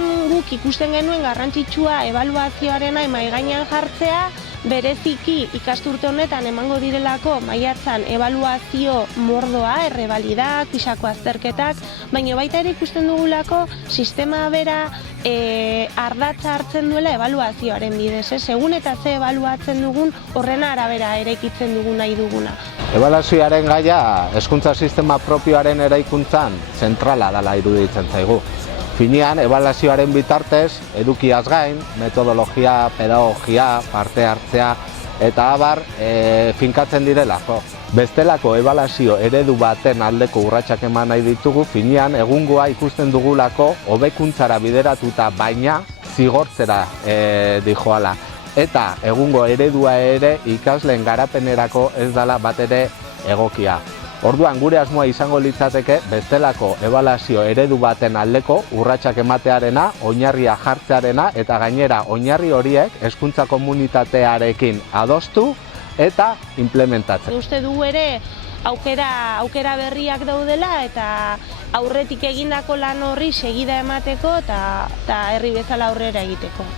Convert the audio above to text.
orduan guk ikusten genuen garrantzitsua ebaluazioarena mahai gainean jartzea, bereziki ikasturte honetan emango direlako maiatzan ebaluazio mordoa, errebalidak, pisako azterketak, baina baita ere ikusten dugulako sistema bera ardatza hartzen duela ebaluazioaren bidez. Egun eta ze ebaluatzen dugun horren arabera eraikitzen dugun nahi duguna. Ebaluazioaren gaia hezkuntza sistema propioaren eraikuntzan zentrala dela iruditzen zaigu. Finean, ebaluazioaren bitartez, edukiaz gain, metodologia, pedagogia, parte hartzea eta abar finkatzen direlako. Bestelako ebaluazio eredu baten aldeko urratsak eman nahi ditugu, finean egungoa ikusten dugulako hobekuntzara bideratuta baina zigortzera dijoala. Eta egungo eredua ere ikasleen garapenerako ez dela batere egokia. Orduan gure asmoa izango litzateke bestelako ebaluazio eredu baten aldeko urratsak ematearena, oinarria jartzearena eta gainera oinarri horiek hezkuntza komunitatearekin adostu eta implementatzen. Uste dugu ere aukera berriak daudela eta aurretik egindako lan horri segida emateko eta herri bezala aurrera egiteko.